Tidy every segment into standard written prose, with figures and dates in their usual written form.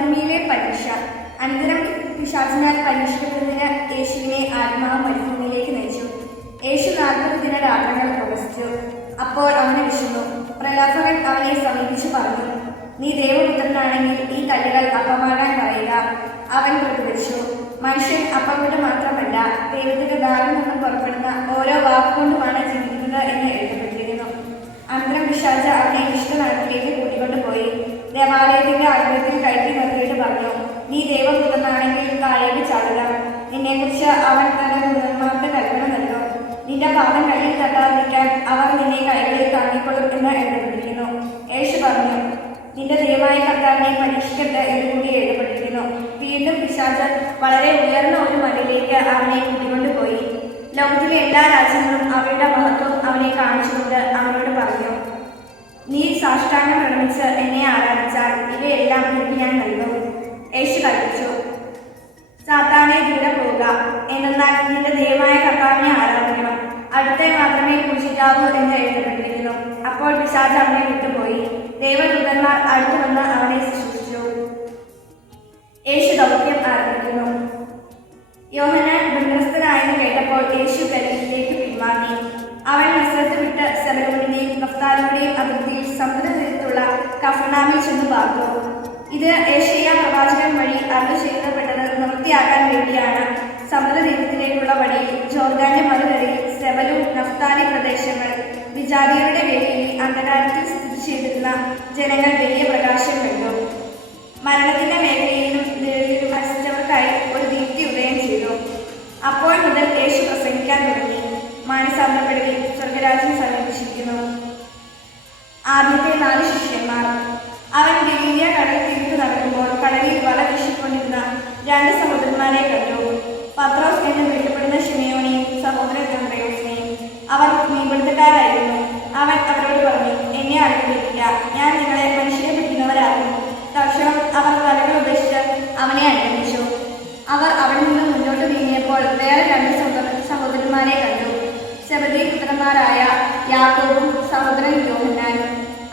മരുഭൂമിയിലെ പരീക്ഷ. അനന്തരം പിശാചിനാൽ പരീക്ഷിക്കുന്നതിന് യേശുവിനെ ആത്മാവ് മരുഭൂമിയിലേക്ക് നയിച്ചു. യേശു 40 ദിനരാത്രങ്ങൾ ഉപവസിച്ചു. അപ്പോൾ അവന് വിശന്നു. പ്രലാപകൻ അവനെ സമീപിച്ചു പറഞ്ഞു, നീ ദൈവപുത്രനാണെങ്കിൽ ഈ കല്ലുകൾ അപ്പമാകാൻ പറയുക. അവൻ പ്രതികരിച്ചു, മനുഷ്യൻ അപ്പം കൊണ്ട് മാത്രമല്ല ദൈവത്തിന്റെ ദാനം നിന്നും പുറപ്പെടുന്ന ഓരോ വാക്കുകൊണ്ടുമാണ് ജീവിക്കുന്നത് എന്ന് എഴുതപ്പെട്ടിരിക്കുന്നു. അനന്തരം പിശാച് അവനെ ഇഷ്ടനടത്തിലേക്ക് കൂട്ടിക്കൊണ്ടുപോയി ദേവാലയത്തിന്റെ അഗ്രത്തിൽ കയറ്റി നിർത്തിയിട്ട് പറഞ്ഞു, നീ ദൈവപുത്രനാണെങ്കിൽ താഴേക്ക് ചാടുക. നിന്നെക്കുറിച്ച് അവൻ തന്റെ ദൂതന്മാർക്ക് കൽപ്പന നൽകും. നിന്റെ പാദം കയ്യിൽ തട്ടാതിരിക്കാൻ അവർ നിന്നെ കൈകളിൽ താങ്ങിക്കൊള്ളും എന്ന് എഴുതപ്പെട്ടിരിക്കുന്നു. യേശു പറഞ്ഞു, നിന്റെ ദൈവമായ കർത്താവിനെ പരീക്ഷിക്കട്ടെ എന്ന് കൂടി എഴുതപ്പെട്ടിരിക്കുന്നു. വീണ്ടും പിശാച് വളരെ ഉയർന്ന ഒരു മലയിലേക്ക് അവനെ കൂട്ടിക്കൊണ്ടുപോയി. ലോകത്തിലെ എല്ലാ രാജ്യങ്ങളും അവയുടെ മഹത്വം അവനെ കാണിച്ചുകൊണ്ട് അവനോട് പറഞ്ഞു, നീ സാഷ്ടാംഗം പ്രണമിച്ച് എന്നെ ആരാധിച്ചാൽ ഇവയെല്ലാം നിനക്ക് ഞാൻ നൽകും. യേശു കൽപ്പിച്ചു, സാത്താനെ ദൂരെ പോവുക, എന്നാൽ നിന്റെ ദൈവമായ കർത്താവിനെ ആരാധിക്കണം, അടുത്തെ മാത്രമേ പൂജിക്കാവൂ എന്ന് എഴുതപ്പെട്ടിരിക്കുന്നു. അപ്പോൾ പിശാച് അവനെ വിട്ടുപോയി. ദൈവദൂതന്മാർ അടുത്തു വന്ന് അവനെ ശുശ്രൂഷിച്ചു. യേശു ദൗത്യം ആരംഭിക്കുന്നു. യോഹന്നാൻ ബന്ധനസ്ഥനായെന്ന് കേട്ടപ്പോൾ യേശു ഗലീലയിലേക്ക് പിൻവാങ്ങി. അവൻ നസറത്ത് വിട്ട് സെബൂലൂണിന്റെയും നഫ്താലിയുടെയും അതിർത്തിയിൽ സമുദ്രതീരത്തുള്ള കഫർനഹൂമിൽ ചെന്ന് പാർത്തു. ഇത് യെശയ്യാ പ്രവാചകൻ വഴി അരുളിച്ചെയ്യപ്പെട്ടത് നിവൃത്തിയാക്കാൻ വേണ്ടിയാണ്. സമുദ്രതീരത്തിലേക്കുള്ള വഴിയിൽ ജോർദാന്റെ മറുകരയിൽ സെബൂലൂൻ നഫ്താലി പ്രദേശങ്ങൾ വിജാതിയരുടെ വേദിയിൽ അന്ധകാരത്തിൽ സ്ഥിതി ചെയ്തിരുന്ന ജനങ്ങൾ വലിയ പ്രകാശം കണ്ടു. മരണത്തിന്റെ മേഖലയിലും നിഴലിലും വസിച്ചവർക്കായി ഒരു ദീപ്തി ഉദയം ചെയ്തു. അപ്പോൾ മുതൽ യേശു പ്രസംഗിക്കാൻ തുടങ്ങി, മാനസാന്തരപ്പെടുകയിൽ സ്വർഗരാജ്യം സമീപിച്ചിരിക്കുന്നു. ആദ്യത്തെ 4 ശിഷ്യന്മാർ. അവൻ ഗലീലിയ കടൽ തീരത്ത് നടക്കുമ്പോൾ കടലിൽ വല വീശിക്കൊണ്ടിരുന്ന 2 സഹോദരന്മാരെ കണ്ടു, പത്രോസ് എന്ന് വിളിക്കപ്പെടുന്ന ശിമയോനെയും സഹോദരൻ അന്ത്രയോസിനെയും. അവർ മീൻപിടുത്തക്കാരായിരുന്നു. അവൻ അവരോട് പറഞ്ഞു, എന്നെ അനുഗ്രഹിക്കുക, ഞാൻ നിങ്ങളെ മനുഷ്യരെ പിടിക്കുന്നവരാകും. തക്ഷണം അവർ വലകൾ ഉപേക്ഷിച്ച് അവനെ അനുഗമിച്ചു. അവർ അവിടെ നിന്ന് മുന്നോട്ട് നീങ്ങിയപ്പോൾ വേറെ 2 സഹോദരന്മാരെ കണ്ടു, സെബെദെയി പുത്രന്മാരായ യാക്കോബും സഹോദരൻ യോഹന്നാനും.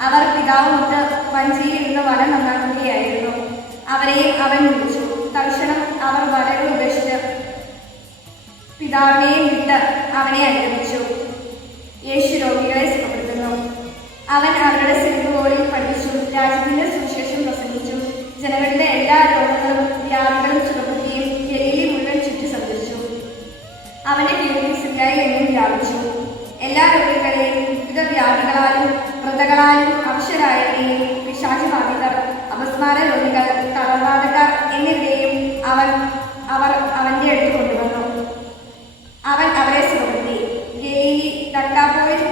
അവർ പിതാവുമൊത്ത് വഞ്ചിയിലിരുന്ന് വല നന്നാക്കുകയായിരുന്നു. അവരെയും അവൻ വിളിച്ചു. തൽക്ഷണം അവർ വലകൾ ഉപേക്ഷിച്ച് പിതാവിനെയും വിട്ട് അവനെ അനുഗമിച്ചു. യേശു രോഗികളെ സുഖപ്പെടുത്തുന്നു. അവൻ അവരുടെ സിനഗോഗുകളിൽ പഠിപ്പിച്ചു, രാജ്യത്തിന്റെ സുവിശേഷം പ്രസംഗിച്ചു. ജനങ്ങളുടെ എല്ലാ രോഗങ്ങളും വ്യാധികളും സുഖപ്പെടുത്തുകയും ഗലീലി മുഴുവൻ ചുറ്റി സഞ്ചരിച്ചു. അവന്റെ കീഴിൽ സില്ലായി എന്നും വ്യാപിച്ചു. എല്ലാ രോഗികളെയും വിവിധ വ്യാധികളാലും വ്രതകളാലും അവശരായവരെയും പിശാച് ബാധിതർ, അപസ്മാര രോഗികൾ, തളർവാദക്കാർ എന്നിവരെയും അവർ അവന്റെ അടുത്ത് കൊണ്ടുവന്നു. അവൻ അവരെ സുഖപ്പെടുത്തി. ഗലീലി, ദക്കാപ്പോളിസ്,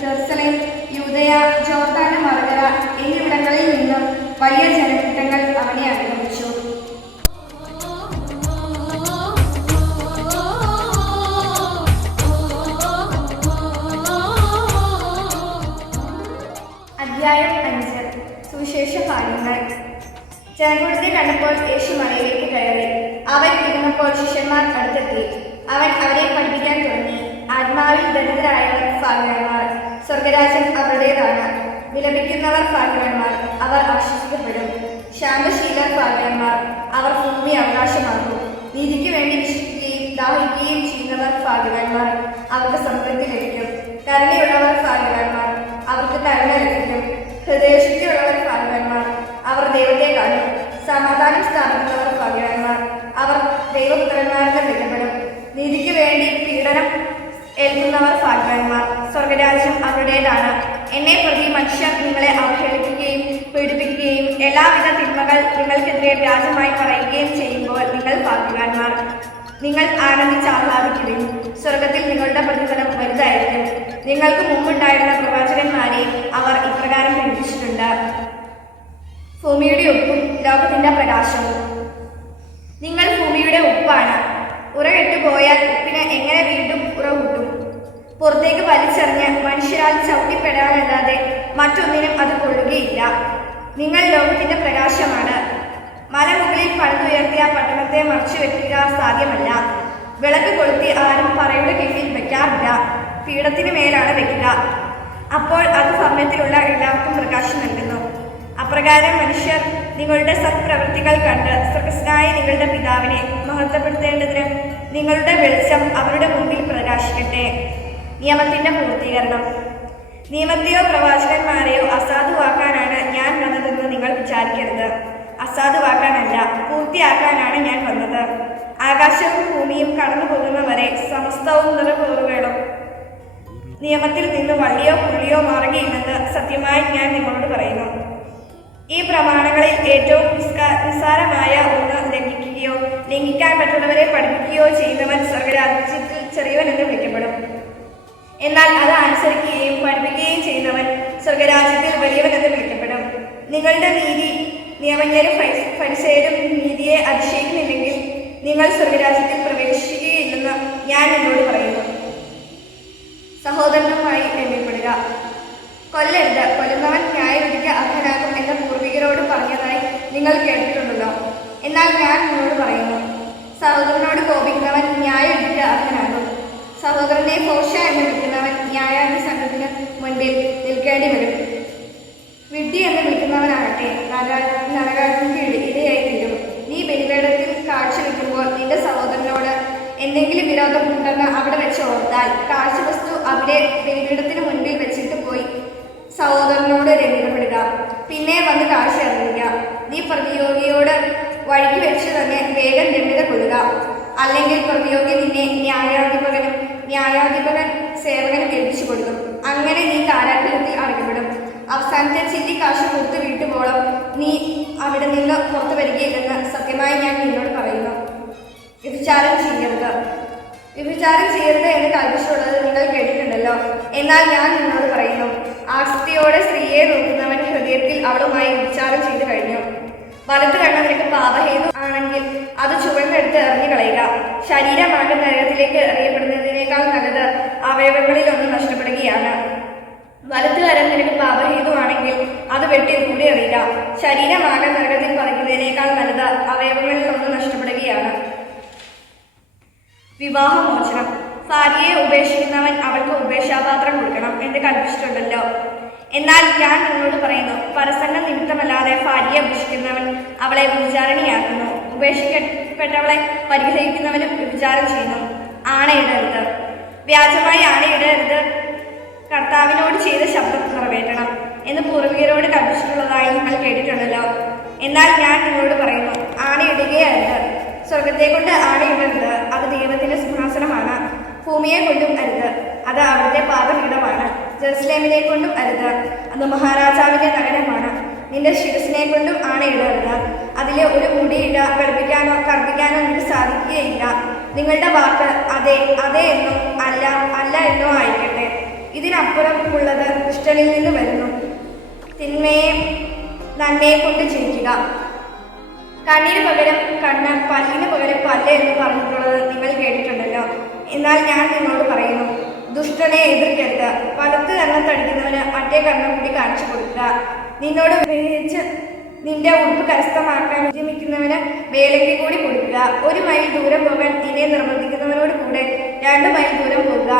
ജെറുസലേം, യൂദയ, ജോർദാന്റെ മറുകര എന്നിവിടങ്ങളിൽ നിന്നും വലിയ ജനക്കൂട്ടങ്ങൾ അവനെ അനുഗമിച്ചു. അധ്യായം 5. സുവിശേഷ കാര്യങ്ങൾ. ജനക്കൂട്ടത്തെ കണ്ടപ്പോൾ യേശു മലയിലേക്ക് കയറി. അവൻ ഇരുന്നപ്പോൾ ശിഷ്യന്മാർ അടുത്തെത്തി. അവൻ അവരെ പഠിപ്പിക്കാൻ തുടങ്ങി. ആത്മാവിൽ ദരിദ്രരായവർ ഭാഗ്യവാന്മാർ, സ്വർഗരാജ്യം അവരുടേതാണ്. വിലപിക്കുന്നവർ ഭാഗ്യവാന്മാർ, അവർ ആശ്വസിക്കപ്പെടും. ശാന്തശീലർ ഭാഗ്യവാന്മാർ, അവർ ഭൂമി അവകാശമാക്കും. നീതിക്ക് വേണ്ടി വിശ്വസിക്കുകയും ദാഹിക്കുകയും ചെയ്യുന്നവർ ഭാഗ്യവാന്മാർ, അവർക്ക് സമൃദ്ധി ലഭിക്കും. കരുണയുള്ളവർ ഭാഗ്യവാന്മാർ, അവർക്ക് കരുണ ലഭിക്കും. ഹൃദയശുദ്ധിയുള്ളവർ ഭാഗ്യവാന്മാർ, അവർ ദൈവത്തെ കാണും. സമാധാനം സ്ഥാപിക്കുന്നവർ ഭാഗ്യവാന്മാർ, അവർ ദൈവപുത്രന്മാർക്ക് വിളിക്കപ്പെടും. നീതിക്ക് വേണ്ടി പീഡനം ഏൽക്കുന്നവർ ഭാഗ്യവാന്മാർ, സ്വർഗരാജ്യം അവരുടേതാണ്. എന്നെ പ്രതി മനുഷ്യർ നിങ്ങളെ അവഹേളിക്കുകയും പീഡിപ്പിക്കുകയും എല്ലാവിധ തിന്മകൾ നിങ്ങൾക്കെതിരെ വ്യാജമായി പറയുകയും ചെയ്യുമ്പോൾ നിങ്ങൾ ഭാഗ്യവാന്മാർ. നിങ്ങൾ ആനന്ദിച്ച് ആഹ്ലാദിക്കുകയും സ്വർഗത്തിൽ നിങ്ങളുടെ പ്രതിഫലം വലുതായിരിക്കും. നിങ്ങൾക്ക് മുമ്പുണ്ടായിരുന്ന പ്രവാചകന്മാരെയും അവർ ഇപ്രകാരം പഠിപ്പിച്ചിട്ടുണ്ട്. ഭൂമിയുടെ ഉപ്പും ലോകത്തിന്റെ പ്രകാശവും. നിങ്ങൾ ഭൂമിയുടെ ഉപ്പാണ്. ഉറകെട്ടുപോയാൽ ഉപ്പിന് എങ്ങനെ വീണ്ടും ഉറകൂട്ടും? പുറത്തേക്ക് വലിച്ചെറിഞ്ഞ് മനുഷ്യരാൽ ചവിട്ടിപ്പെടാനല്ലാതെ മറ്റൊന്നിനും അത് കൊള്ളുകയില്ല. നിങ്ങൾ ലോകത്തിന്റെ പ്രകാശമാണ്. മലമുകളിൽ പണിതുയർത്തിയ പട്ടണത്തെ മറച്ചു വെക്കുക സാധ്യമല്ല. വിളക്ക് കൊളുത്തി ആരും പറയുടെ കീഴിൽ വെക്കാറില്ല, പീഠത്തിന് മേലാണ് വെക്കുക. അപ്പോൾ അത് ഭവനത്തിലുള്ള എല്ലാവർക്കും പ്രകാശം നൽകുന്നു. അപ്രകാരം മനുഷ്യർ നിങ്ങളുടെ സത്പ്രവൃത്തികൾ കണ്ട് സ്വർഗ്ഗസ്ഥനായ നിങ്ങളുടെ പിതാവിനെ മഹത്വപ്പെടുത്തേണ്ടതിന് നിങ്ങളുടെ വെളിച്ചം അവരുടെ മുമ്പിൽ പ്രകാശിക്കട്ടെ. നിയമത്തിന്റെ പൂർത്തീകരണം. നിയമത്തെയോ പ്രവാചകന്മാരെയോ അസാധുവാക്കാനാണ് ഞാൻ വന്നതെന്ന് നിങ്ങൾ വിചാരിക്കരുത്. അസാധുവാക്കാനല്ല, പൂർത്തിയാക്കാനാണ് ഞാൻ വന്നത്. ആകാശവും ഭൂമിയും കടന്നു പോകുന്നവരെ സമസ്തവും നിറവേറുകളും നിയമത്തിൽ നിന്ന് വള്ളിയോ പുള്ളിയോ മാറുകയില്ലെന്ന് സത്യമായി ഞാൻ നിങ്ങളോട് പറയുന്നു. ഈ പ്രമാണങ്ങളിൽ ഏറ്റവും നിസ്സാരമായ ഒന്ന് ലംഘിക്കുകയോ ലംഘിക്കാൻ മറ്റുള്ളവരെ പഠിപ്പിക്കുകയോ ചെയ്യുന്നവൻ സ്വർഗരാജ്യത്തിൽ ചെറിയവൻ എന്ന് വിളിക്കപ്പെടും. എന്നാൽ അത് അനുസരിക്കുകയും പഠിപ്പിക്കുകയും ചെയ്യുന്നവൻ സ്വർഗരാജ്യത്തിൽ വലിയവൻ എന്ന് വിളിക്കപ്പെടും. നിങ്ങളുടെ നീതി നിയമജ്ഞരും ഫരിസേയരും നീതിയെ അതിശയിക്കുന്നില്ലെങ്കിൽ നിങ്ങൾ സ്വർഗരാജ്യത്തിൽ പ്രവേശിക്കുകയില്ലെന്ന് ഞാൻ നിങ്ങളോട് പറയുന്നു. സഹോദരനുമായി എണ്ണപ്പെടുക. കൊല്ലരുത്, കൊല്ലുന്നവൻ ന്യായവിധിക്ക് അർഹനാകും എന്ന് പൂർവികരോട് പറഞ്ഞതായി നിങ്ങൾ കേട്ടിട്ടുണ്ടല്ലോ. എന്നാൽ ഞാൻ നിങ്ങളോട് പറയുന്നു, സഹോദരനോട് കോപിക്കുന്നവൻ ന്യായവിധിക്ക് അർഹനാകും. സഹോദരനെ ഫോഷ എന്ന് വിളിക്കുന്നവൻ ന്യായാധിപ സംഘത്തിന് മുൻപിൽ നിൽക്കേണ്ടി വരും. വിഡ്ഢി എന്ന് വിളിക്കുന്നവനാകട്ടെ നരകാഗ്നിക്ക് ഇടയായി തീരും. നീ ബലിപീഠത്തിൽ കാഴ്ചവെക്കുമ്പോൾ നിന്റെ സഹോദരനോട് എന്തെങ്കിലും വിരോധം ഉണ്ടെന്ന് അവിടെ വെച്ച് ഓർത്താൽ കാഴ്ചവസ്തു അവിടെ ബലിപീഠത്തിന് മുൻപിൽ വെച്ചിട്ട് പോയി സഹോദരനോട് രമ്യപ്പെടുക. പിന്നെ വന്ന് കാഴ്ച അറിയുക. നീ പ്രതിയോഗിയോട് വഴിക്ക് വെച്ച് തന്നെ വേഗം രമ്യത കൊള്ളുക. അല്ലെങ്കിൽ പ്രതിയോഗി നിന്നെ ന്യായാധിപകൻ സേവകനും ഏൽപ്പിച്ചു കൊടുക്കും. അങ്ങനെ നീ കാരാഗ്രഹത്തിൽ അടയ്ക്കപ്പെടും. അവസാനത്തെ ചില്ലി കാശ് കൊടുത്ത് വീട്ടുപോളം നീ അവിടെ നിന്ന് പുറത്തു വരികയില്ലെന്ന് സത്യമായി ഞാൻ നിന്നോട് പറയുന്നു. വ്യഭിചാരം ചെയ്യരുത്. വ്യഭിചാരം ചെയ്യരുത് എന്ന് കൽപ്പിച്ചിട്ടുള്ളത് നിങ്ങൾ കേട്ടിട്ടുണ്ടല്ലോ. എന്നാൽ ഞാൻ നിന്നോട് പറയുന്നു, ആസക്തിയോടെ സ്ത്രീയെ നോക്കുന്നവൻ ഹൃദയത്തിൽ അവളുമായി വ്യഭിചാരം ചെയ്തു കഴിഞ്ഞു. വലത്ത് കണ്ണ് നിനക്ക് പാപഹേതു ആണെങ്കിൽ അത് ചുവന്നെടുത്ത് എറിഞ്ഞു കളയുക. ശരീരമാകെ നരകത്തിലേക്ക് എറിയപ്പെടുന്നതിനേക്കാൾ നല്ലത് അവയവങ്ങളിൽ ഒന്ന് നഷ്ടപ്പെടുകയാണ്. വലത്ത് കരം നിനക്ക് പാപഹേതു ആണെങ്കിൽ അത് വെട്ടി ദൂരെ എറിയുക. ശരീരമാകെ നരകത്തിൽ പറിക്കുന്നതിനേക്കാൾ നല്ലത് അവയവങ്ങളിൽ ഒന്ന് നഷ്ടപ്പെടുകയാണ്. വിവാഹമോചനം. ഭാര്യയെ ഉപേക്ഷിക്കുന്നവൻ അവൾക്ക് ഉപേക്ഷാപാത്രം കൊടുക്കണം എന്ന് കൽപ്പിച്ചിട്ടുണ്ടല്ലോ. എന്നാൽ ഞാൻ നിങ്ങളോട് പറയുന്നു, പരസംഗം നിമിത്തമല്ലാതെ ഭാര്യയെ ഉപേക്ഷിക്കുന്നവൻ അവളെ വ്യഭിചാരിണിയാക്കുന്നു. ഉപേക്ഷിക്കപ്പെട്ടവളെ പരിഗ്രഹിക്കുന്നവനും വ്യഭിചാരം ചെയ്യുന്നു. ആണയിടരുത്. വ്യാജമായി ആണയിടരുത്. കർത്താവിനോട് ചെയ്ത ശബ്ദം നിറവേറ്റണം എന്ന് പൂർവികരോട് കൽപ്പിച്ചിട്ടുള്ളതായി നിങ്ങൾ കേട്ടിട്ടുണ്ടല്ലോ. എന്നാൽ ഞാൻ നിങ്ങളോട് പറയുന്നു, ആണയിടുകയരുത്. സ്വർഗത്തെ കൊണ്ട് ആണയിടരുത്, അത് ദൈവത്തിന്റെ സിംഹാസനമാണ്. ഭൂമിയെ കൊണ്ടും അരുത്, അത് അവിടുത്തെ പാദപീഠമാണ്. ജെറുസലേമിനെ കൊണ്ടും അരുത്, അത് മഹാരാജാവിന്റെ നഗരമാണ്. നിന്റെ ശിരസിനെ കൊണ്ടും ആണയിടരുത്, അതിലെ ഒരു മുടിയിട വെളുപ്പിക്കാനോ കറുപ്പിക്കാനോ നിനക്ക് സാധിക്കുകയില്ല. നിങ്ങളുടെ വാക്ക് അതെ അതെ എന്നും അല്ല അല്ല എന്നോ ആയിരിക്കട്ടെ. ഇതിനപ്പുറം ഉള്ളത് ദുഷ്ടനിൽ നിന്ന് വരുന്നു. തിന്മയെ നന്മയെ കൊണ്ട് ജയിക്കുക. കണ്ണിന് പകരം കണ്ണ്, പല്ലിന് പകരം പല്ല് എന്ന് പറഞ്ഞിട്ടുള്ളത് നിങ്ങൾ കേട്ടിട്ടുണ്ടല്ലോ. എന്നാൽ ഞാൻ നിങ്ങളോട് പറയുന്നു, ദുഷ്ടനെ എതിർക്കരുത്. വലത്ത് കണ്ണത്തടിക്കുന്നവന് മറ്റേ കണ്ണം കൂടി കാണിച്ചു കൊടുക്കുക. നിന്നോട് വിവേചിച്ച് നിന്റെ ഉടുപ്പ് കരസ്ഥമാക്കാൻ ഉദ്യമിക്കുന്നവന് വേലയ്ക്ക് കൂടി കൊടുക്കുക. 1 മൈൽ ദൂരം പോകാൻ നിന്നെ നിർബന്ധിക്കുന്നവനോട് കൂടെ 2 മൈൽ ദൂരം പോകുക.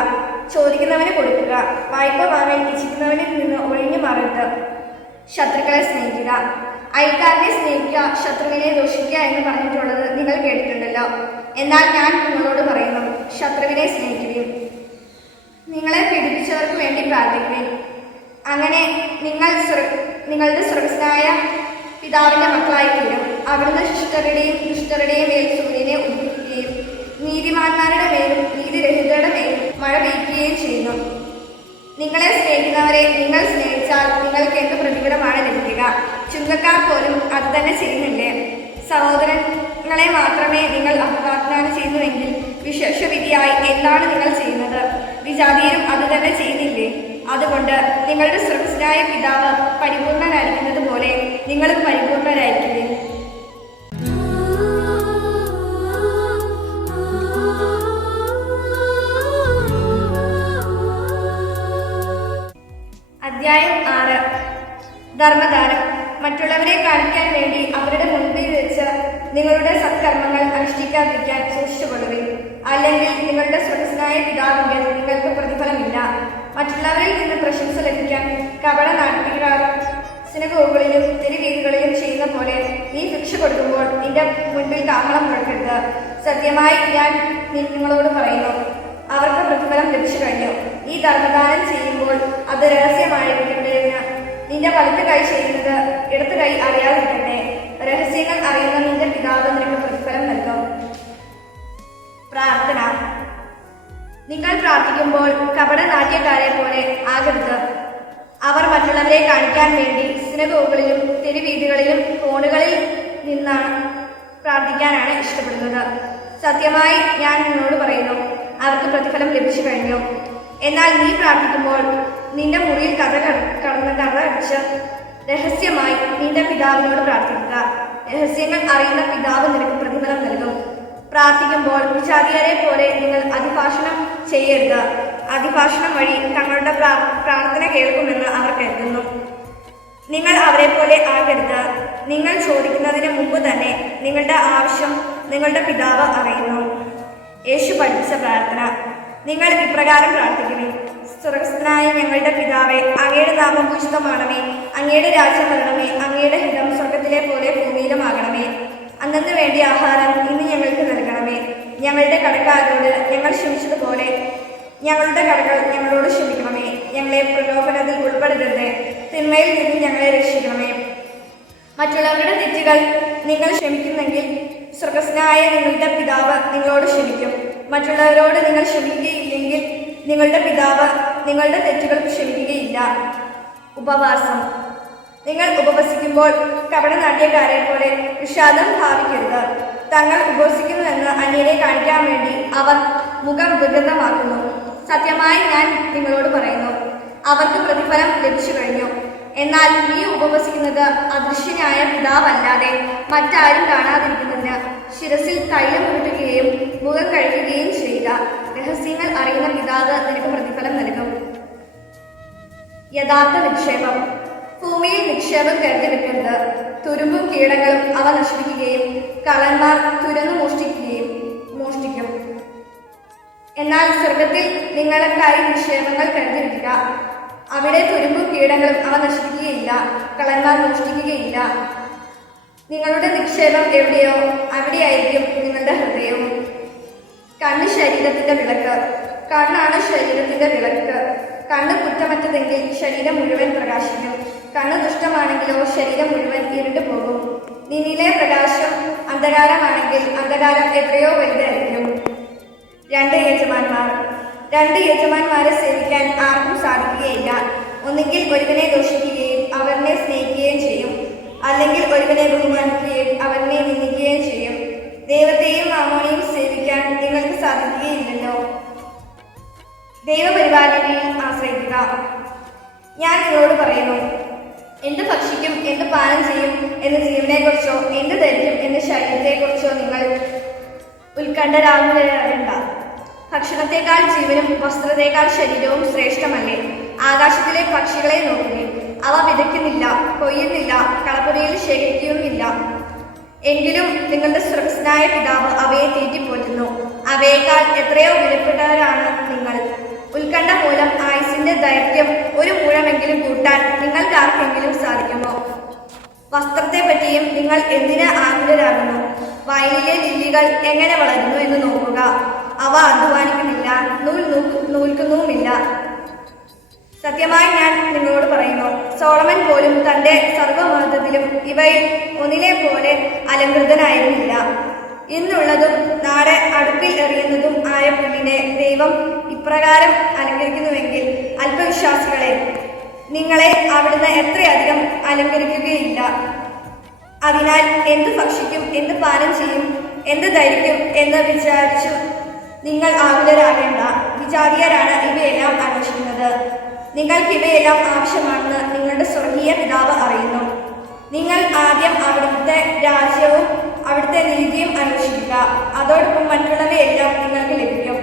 ചോദിക്കുന്നവന് കൊടുക്കുക. വായ്പ വാങ്ങാൻ ഇച്ഛിക്കുന്നവനിൽ നിന്ന് ഒഴിഞ്ഞു മാറരുത്. ശത്രുക്കളെ സ്നേഹിക്കുക. അയൽക്കാരനെ സ്നേഹിക്കുക, ശത്രുവിനെ ദോഷിക്കുക എന്ന് പറഞ്ഞിട്ടുള്ളത് നിങ്ങൾ കേട്ടിട്ടുണ്ടല്ലോ. എന്നാൽ ഞാൻ നിങ്ങളോട് പറയുന്നു, ശത്രുവിനെ സ്നേഹിക്കുകയും നിങ്ങളെ പീഡിപ്പിച്ചവർക്ക് വേണ്ടി പ്രാർത്ഥിക്കുകയും അങ്ങനെ നിങ്ങളുടെ സ്വർഗ്ഗസ്ഥനായ പിതാവിന്റെ മക്കളായി തീരും. അവിടുന്ന് ശിഷ്ടരുടെയും ദുഷ്ടരുടെയും മേൽ സൂര്യനെ ഉദിപ്പിക്കുകയും നീതിമാന്മാരുടെ മേലും നീതിരഹിതരുടെ മേലും മഴ പെയ്യുകയും ചെയ്യുന്നു. നിങ്ങളെ സ്നേഹിക്കുന്നവരെ നിങ്ങൾ സ്നേഹിച്ചാൽ നിങ്ങൾക്ക് എന്ത് പ്രതിഫലമാണ് ലഭിക്കുക? ചുങ്കക്കാർ പോലും അത് തന്നെ ചെയ്യുന്നില്ലേ? സഹോദരങ്ങളെ മാത്രമേ നിങ്ങൾ അപവാഗ്ദാനം ചെയ്യുന്നുവെങ്കിൽ വിശേഷവിധിയായി എന്താണ് നിങ്ങൾ ചെയ്യുന്നത്? വിജാതിയരും അത് തന്നെ ചെയ്യുന്നില്ലേ? അതുകൊണ്ട് നിങ്ങളുടെ സ്വർഗ്ഗസ്ഥനായ പിതാവ് പരിപൂർണനായിരിക്കുന്നത് പോലെ നിങ്ങളും പരിപൂർണരായിരിക്കുകയും. അധ്യായം 6. ധർമ്മദാനം. മറ്റുള്ളവരെ കാണിക്കാൻ വേണ്ടി അവരുടെ മുൻപിൽ വെച്ച് നിങ്ങളുടെ സത്കർമ്മങ്ങൾ അനുഷ്ഠിക്കാതിരിക്കാൻ സൂക്ഷിച്ചുകൊള്ളുവിൻ. അല്ലെങ്കിൽ നിങ്ങളുടെ സ്വർഗ്ഗസ്ഥനായ പിതാവിന്റെ നിങ്ങൾക്ക് പ്രതിഫലമില്ല. മറ്റുള്ളവരിൽ നിന്ന് പ്രശംസ ലഭിക്കാൻ കപട നാട്യക്കാർ സിനഗോഗുകളിലും തെരുവീതികളിലും ചെയ്യുന്ന പോലെ നീ ശിക്ഷ കൊടുക്കുമ്പോൾ നിന്റെ മുൻപിൽ കാഹളം മുഴക്കരുത്. സത്യമായി ഞാൻ നിങ്ങളോട് പറയുന്നു, അവർക്ക് പ്രതിഫലം ലഭിച്ചു കഴിഞ്ഞു. നീ ധർമ്മദാനം ചെയ്യുമ്പോൾ അത് രഹസ്യമായിരിക്കേണ്ടതിന് നിന്റെ വലത്ത് കൈ ചെയ്യുന്നത് ഇടത്ത് കൈ അറിയാതിരിക്കട്ടെ. രഹസ്യങ്ങൾ അറിയുന്ന നിന്റെ പിതാവ് നിനക്ക് പ്രതിഫലം നൽകും. പ്രാർത്ഥന. നിങ്ങൾ പ്രാർത്ഥിക്കുമ്പോൾ കപടനാട്യക്കാരെ പോലെ ആകരുത്. അവർ മറ്റുള്ളവരെ കാണിക്കാൻ വേണ്ടി സിനഗോഗുകളിലും തെരുവീതികളിലും കോണുകളിൽ നിന്നാണ് പ്രാർത്ഥിക്കാനാണ് ഇഷ്ടപ്പെടുന്നത്. സത്യമായി ഞാൻ നിങ്ങളോട് പറയുന്നു, അവർക്ക് പ്രതിഫലം ലഭിച്ചു കഴിഞ്ഞു. എന്നാൽ നീ പ്രാർത്ഥിക്കുമ്പോൾ നിന്റെ മുറിയിൽ കടച്ച് രഹസ്യമായി നിന്റെ പിതാവിനോട് പ്രാർത്ഥിക്കുക. രഹസ്യങ്ങൾ അറിയുന്ന പിതാവ് നിനക്ക് പ്രതിഫലം നൽകും. പ്രാർത്ഥിക്കുമ്പോൾ വിജാതിയരെ പോലെ നിങ്ങൾ അതിഭാഷണം ചെയ്യരുത്. അതിഭാഷണം വഴി തങ്ങളുടെ പ്രാർത്ഥന കേൾക്കുമെന്ന് അവർ കരുതുന്നു. നിങ്ങൾ അവരെ പോലെ ആകരുത്. നിങ്ങൾ ചോദിക്കുന്നതിന് മുമ്പ് തന്നെ നിങ്ങളുടെ ആവശ്യം നിങ്ങളുടെ പിതാവ് അറിയുന്നു. യേശു പഠിപ്പിച്ച പ്രാർത്ഥന. നിങ്ങൾ ഇപ്രകാരം പ്രാർത്ഥിക്കുവിൻ: സ്വർഗ്ഗസ്ഥനായ ഞങ്ങളുടെ പിതാവേ, അങ്ങയുടെ നാമം പൂജിതമാണമേ. അങ്ങയുടെ രാജ്യം വരണമേ. അങ്ങയുടെ ഹിതം സ്വർഗത്തിലെ പോലെ ഭൂമിയിലും ആകണമേ. അന്നന്ന് വേണ്ടിയ ആഹാരം ഇന്ന് ഞങ്ങൾക്ക് നൽകണമേ. ഞങ്ങളുടെ കടക്കാരോട് ഞങ്ങൾ ക്ഷമിച്ചതുപോലെ ഞങ്ങളുടെ കടകൾ ഞങ്ങളോട് ക്ഷമിക്കണമേ. ഞങ്ങളെ പ്രലോഭനത്തിൽ ഉൾപ്പെടുത്തരുതേ, തിന്മയിൽ നിന്ന് ഞങ്ങളെ രക്ഷിക്കണമേ. മറ്റുള്ളവരുടെ തെറ്റുകൾ നിങ്ങൾ ക്ഷമിക്കുന്നെങ്കിൽ സ്വർഗ്ഗസ്ഥനായ നിങ്ങളുടെ പിതാവ് നിങ്ങളോട് ക്ഷമിക്കും. മറ്റുള്ളവരോട് നിങ്ങൾ ക്ഷമിക്കുകയില്ലെങ്കിൽ നിങ്ങളുടെ പിതാവ് നിങ്ങളുടെ തെറ്റുകൾ ക്ഷമിക്കുകയില്ല. ഉപവാസം. നിങ്ങൾ ഉപവസിക്കുമ്പോൾ കപടനാട്യക്കാരെ പോലെ വിഷാദം ഭാവിക്കരുത്. തങ്ങൾ ഉപവസിക്കുന്നുവെന്ന് അന്യരെ കാണിക്കാൻ വേണ്ടി അവർ മുഖം ദുർഗന്ധമാക്കുന്നു. സത്യമായി ഞാൻ നിങ്ങളോട് പറയുന്നു, അവർക്ക് പ്രതിഫലം ലഭിച്ചു കഴിഞ്ഞു. എന്നാൽ നീ ഉപവസിക്കുന്നത് അദൃശ്യനായ പിതാവല്ലാതെ മറ്റാരും കാണാതിരിക്കുന്നതിന് ശിരസിൽ തൈലം കൂട്ടുകയും മുഖം കഴുകുകയും ചെയ്യുക. രഹസ്യങ്ങൾ അറിയുന്ന പിതാവ് നിനക്ക് പ്രതിഫലം നൽകും. യഥാർത്ഥ നിക്ഷേപം. ഭൂമിയിൽ നിക്ഷേപം കരുതി വെക്കരുത്. തുരുമ്പും കീടങ്ങളും അവ നശിപ്പിക്കുകയും കള്ളന്മാർ തുരന്നു മോഷ്ടിക്കും. എന്നാൽ സ്വർഗത്തിൽ നിങ്ങൾക്കായി നിക്ഷേപങ്ങൾ കരുതിയിരിക്കുക. അവിടെ തുരുമ്പും കീടങ്ങളും അവ നശിപ്പിക്കുകയില്ല, കള്ളന്മാർ മോഷ്ടിക്കുകയില്ല. നിങ്ങളുടെ നിക്ഷേപം എവിടെയോ അവിടെയായിരിക്കും നിങ്ങളുടെ ഹൃദയവും. കണ്ണ് ശരീരത്തിന്റെ വിളക്ക്. കണ്ണാണ് ശരീരത്തിന്റെ വിളക്ക്. കണ്ണ് കുറ്റമറ്റതെങ്കിൽ ശരീരം മുഴുവൻ പ്രകാശിക്കും. കണ്ണ് ദുഷ്ടമാണെങ്കിലോ ശരീരം മുഴുവൻ ഇരുണ്ടു പോകും. നിന്നിലെ പ്രകാശം അന്ധകാരമാണെങ്കിൽ അന്ധകാരം എത്രയോ വലുതായിരിക്കും. രണ്ട് യജമാന്മാരെ സേവിക്കാൻ ആർക്കും സാധിക്കുകയില്ല. ഒന്നുകിൽ ഒരുവനെ ദോഷിക്കുകയും അവനെ സ്നേഹിക്കുകയും ചെയ്യും, അല്ലെങ്കിൽ ഒരുവനെ ബഹുമാനിക്കുകയും അവനെ നിന്ദിക്കുകയും ചെയ്യും. ദൈവത്തെയും മാമോനെയും സേവിക്കാൻ നിങ്ങൾക്ക് സാധിക്കുകയില്ലല്ലോ. ദൈവപരിപാലനയിൽ ആശ്രയിക്കുക. ഞാൻ നിങ്ങളോട് പറയുന്നു, എന്ത് ഭക്ഷിക്കും, എന്ത് പാനം ചെയ്യും എന്ന ജീവനെക്കുറിച്ചോ എന്ത് ധരിക്കും എന്ന ശരീരത്തെക്കുറിച്ചോ നിങ്ങൾ ഉത്കണ്ഠരാകുകയല്ല. ഭക്ഷണത്തെക്കാൾ ജീവനും വസ്ത്രത്തെക്കാൾ ശരീരവും ശ്രേഷ്ഠമല്ലേ? ആകാശത്തിലെ പക്ഷികളെ നോക്കുകയും അവ വിതയ്ക്കുന്നില്ല, കൊയ്യുന്നില്ല, കളപ്പുരയിൽ ശേഖരിക്കുന്നില്ല. എങ്കിലും നിങ്ങളുടെ സ്വർഗ്ഗസ്ഥനായ പിതാവ് അവയെ തീറ്റിപ്പോറ്റുന്നു. അവയേക്കാൾ എത്രയോ വിലപ്പെട്ടവരാണ് നിങ്ങൾ. ഉത്കണ്ഠ മൂലം ആയുസിന്റെ ദൈർഘ്യം ഒരു മുഴമെങ്കിലും കൂട്ടാൻ നിങ്ങൾക്ക് ആർക്കെങ്കിലും സാധിക്കുമോ? വസ്ത്രത്തെ പറ്റിയും നിങ്ങൾ എന്തിന് ആകുലരാകുന്നു? വയലിലെ ലില്ലികൾ എങ്ങനെ വളരുന്നു എന്ന് നോക്കുക. അവ അധ്വാനിക്കുന്നില്ല, നൂൽക്കുന്നുമില്ല. സത്യമായി ഞാൻ നിങ്ങളോട് പറയുന്നു, സോളമൻ പോലും തന്റെ സർവ്വമഹത്വത്തിലും ഇവയിൽ ഒന്നിനെ പോലെ അലങ്കൃതനായിരുന്നില്ല. ഇന്നുള്ളതും നാളെ അടുപ്പിൽ എറിയുന്നതും ആയ പുല്ലിനെ ദൈവം ഇപ്രകാരം അലങ്കരിക്കുന്നുവെങ്കിൽ അല്പവിശ്വാസികളെ, നിങ്ങളെ അവിടുന്ന് എത്രയധികം അലങ്കരിക്കുകയില്ല. അതിനാൽ എന്ത് ഭക്ഷിക്കും, എന്ത് പാനം ചെയ്യും, എന്ത് ധരിക്കും എന്ന് വിചാരിച്ചു നിങ്ങൾ ആകുലരാകേണ്ട. വിജാതീയരാണ് ഇവയെല്ലാം അന്വേഷിക്കുന്നത്. നിങ്ങൾക്ക് ഇവയെല്ലാം ആവശ്യമാണെന്ന് നിങ്ങളുടെ സ്വർഗീയ പിതാവ് അറിയുന്നു. നിങ്ങൾ ആദ്യം അവിടുത്തെ രാജ്യവും അവിടുത്തെ നീതിയും അന്വേഷിക്കുക, അതോടൊപ്പം മറ്റുള്ളവയെല്ലാം നിങ്ങൾക്ക് ലഭിക്കും.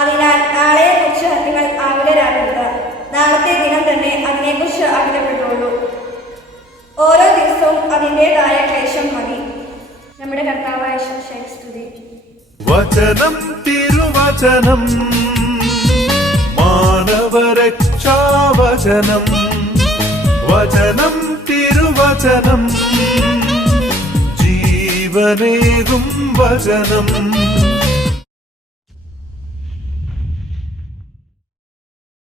അതിനാൽ നാളെയെക്കുറിച്ച് നിങ്ങൾ ആകുലരാകരുത്. നാളത്തെ ദിനം തന്നെ അതിനെക്കുറിച്ച് അകലപ്പെട്ടുള്ളൂ. ഓരോ ദിവസവും അതിൻ്റെതായ ക്ലേശം മതി. നമ്മുടെ കർത്താവായ യേശുവിനെ സ്തുതി. വചനം തിരുവചനം മാനവരക്ഷാവചനം. വചനം തിരുവചനം ജീവനേകും വചനം